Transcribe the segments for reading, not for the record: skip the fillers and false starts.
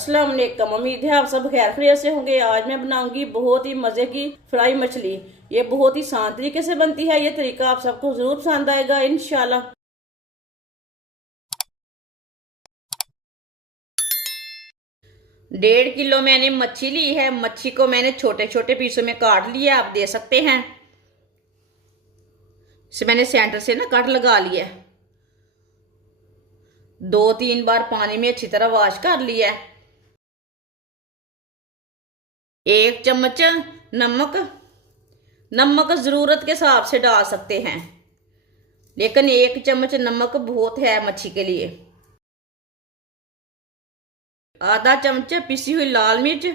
अस्सलाम वालेकुम। उम्मीद है आप सब खैर खैरियत से होंगे। आज मैं बनाऊंगी बहुत ही मजे की फ्राई मछली। ये बहुत ही आसान तरीके से बनती है। ये तरीका आप सबको जरूर पसंद आएगा इंशाल्लाह। 1.5 किलो मैंने मच्छी ली है। मच्छी को मैंने छोटे छोटे पीसों में काट लिया, आप दे सकते हैं। इसे मैंने सेंटर से ना कट लगा लिया है। 2-3 बार पानी में अच्छी तरह वॉश कर लिया है। 1 चम्मच नमक। नमक जरूरत के हिसाब से डाल सकते हैं, लेकिन 1 चम्मच नमक बहुत है मच्छी के लिए। आधा चम्मच पिसी हुई लाल मिर्च।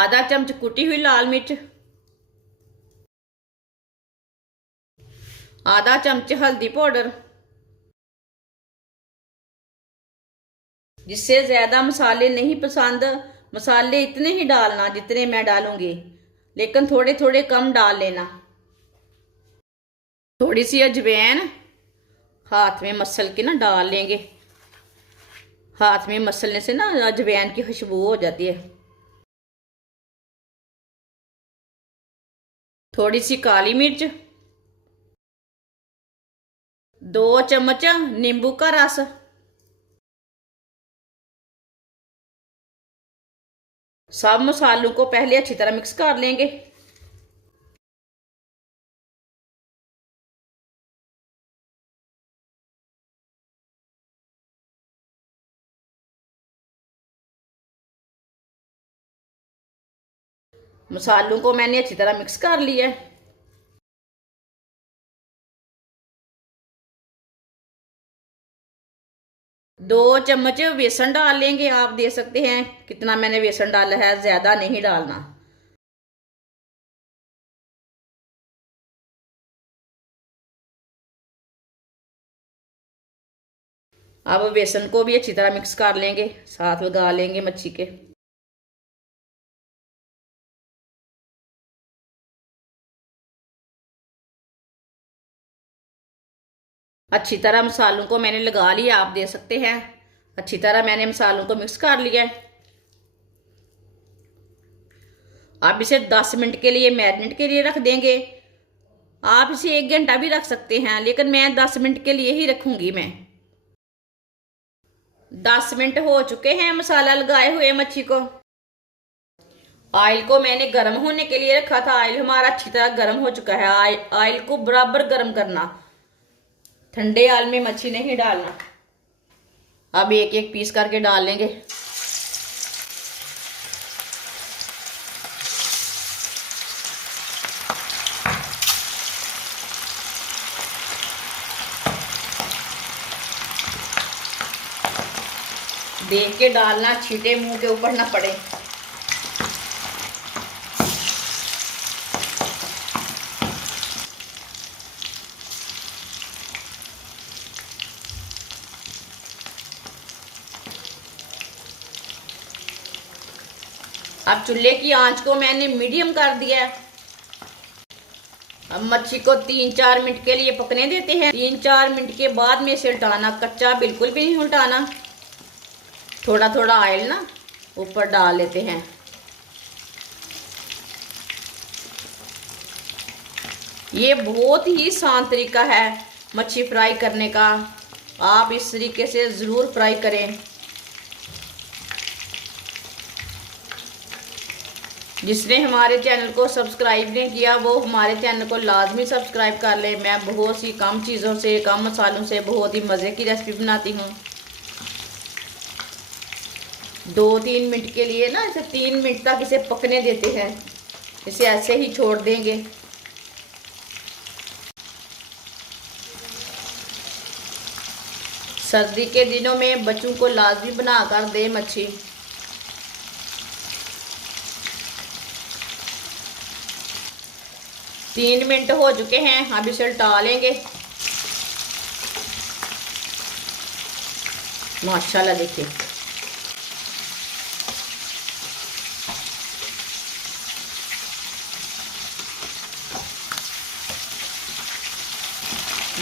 आधा चम्मच कुटी हुई लाल मिर्च। आधा चम्मच हल्दी पाउडर। जिससे ज्यादा मसाले नहीं पसंद, मसाले इतने ही डालना जितने मैं डालूंगी, लेकिन थोड़े थोड़े कम डाल लेना। थोड़ी सी अजवाइन हाथ में मसल के ना डाल लेंगे। हाथ में मसलने से ना अजवाइन की खुशबू हो जाती है। थोड़ी सी काली मिर्च। 2 चम्मच नींबू का रस। सब मसालों को पहले अच्छी तरह मिक्स कर लेंगे। मसालों को मैंने अच्छी तरह मिक्स कर लिया है। दो चम्मच बेसन डाल लेंगे, आप दे सकते हैं कितना मैंने बेसन डाला है, ज्यादा नहीं डालना। अब बेसन को भी अच्छी तरह मिक्स कर लेंगे, साथ लगा लेंगे मच्छी के। अच्छी तरह मसालों को मैंने लगा लिया, आप दे सकते हैं। अच्छी तरह मैंने मसालों को मिक्स कर लिया है। आप इसे 10 मिनट के लिए मैरिनेट के लिए रख देंगे। आप इसे 1 घंटा भी रख सकते हैं, लेकिन मैं 10 मिनट के लिए ही रखूंगी। मैं 10 मिनट हो चुके हैं मसाला लगाए हुए मच्छी को। ऑयल को मैंने गर्म होने के लिए रखा था। ऑयल हमारा अच्छी तरह गर्म हो चुका है। ऑयल को बराबर गर्म करना, ठंडे ऑयल में मच्छी नहीं डालना। अब एक एक पीस करके डाल लेंगे। देख के डालना, छींटे मुंह के ऊपर ना पड़े। अब चूल्हे की आंच को मैंने मीडियम कर दिया है। अब मच्छी को 3-4 मिनट के लिए पकने देते हैं। 3-4 मिनट के बाद में इसे उल्टाना, कच्चा बिल्कुल भी नहीं उल्टाना। थोड़ा थोड़ा ऑयल ना ऊपर डाल लेते हैं। ये बहुत ही आसान तरीका है मच्छी फ्राई करने का। आप इस तरीके से ज़रूर फ्राई करें। जिसने हमारे चैनल को सब्सक्राइब नहीं किया वो हमारे चैनल को लाजमी सब्सक्राइब कर ले। मैं बहुत सी कम चीज़ों से, कम मसालों से बहुत ही मज़े की रेसिपी बनाती हूँ। 2-3 मिनट के लिए ना, इसे 3 मिनट तक इसे पकने देते हैं। इसे ऐसे ही छोड़ देंगे। सर्दी के दिनों में बच्चों को लाजमी बना कर दे मच्छी। तीन मिनट हो चुके हैं, अब इसे उल्टा लेंगे। माशाल्लाह देखिए,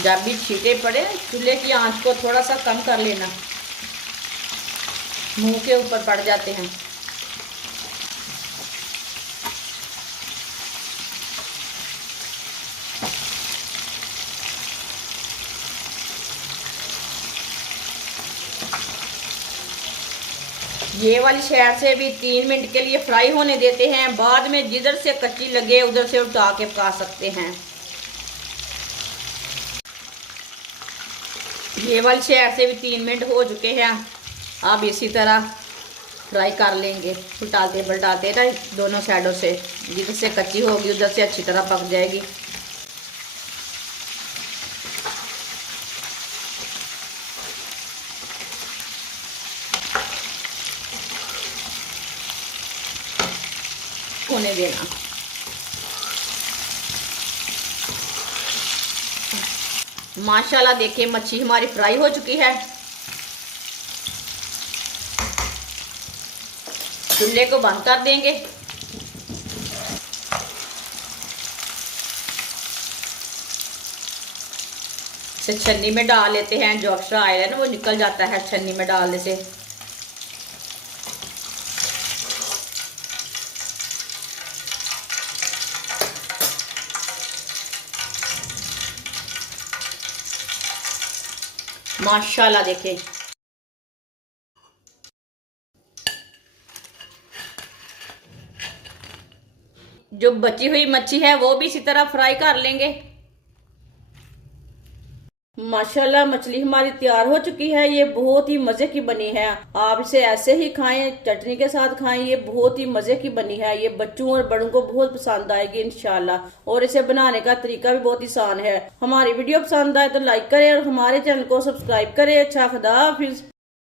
जब भी छींटे पड़े चूल्हे की आंच को थोड़ा सा कम कर लेना, मुंह के ऊपर पड़ जाते हैं। ये वाली साइड से भी 3 मिनट के लिए फ्राई होने देते हैं। बाद में जिधर से कच्ची लगे उधर से उठा के पका सकते हैं। ये वाली साइड से भी 3 मिनट हो चुके हैं। अब इसी तरह फ्राई कर लेंगे, उल्टाते पलटाते ना दोनों साइडों से। जिधर से कच्ची होगी उधर से अच्छी तरह पक जाएगी। होने देना। माशाल्लाह देखिए मच्छी हमारी फ्राई हो चुकी है। चूल्हे को बंद कर देंगे। इसे छन्नी में डाल लेते हैं। जो एक्स्ट्रा ऑयल है ना वो निकल जाता है छन्नी में डालने से। माशाल्लाह देखें जो बची हुई मच्छी है वो भी इसी तरह फ्राई कर लेंगे। माशाल्लाह मछली हमारी तैयार हो चुकी है। ये बहुत ही मजे की बनी है। आप इसे ऐसे ही खाएं, चटनी के साथ खाएं। ये बहुत ही मजे की बनी है। ये बच्चों और बड़ों को बहुत पसंद आएगी इंशाल्लाह। और इसे बनाने का तरीका भी बहुत आसान है। हमारी वीडियो पसंद आए तो लाइक करें और हमारे चैनल को सब्सक्राइब करें। अच्छा खुदा हाफिज।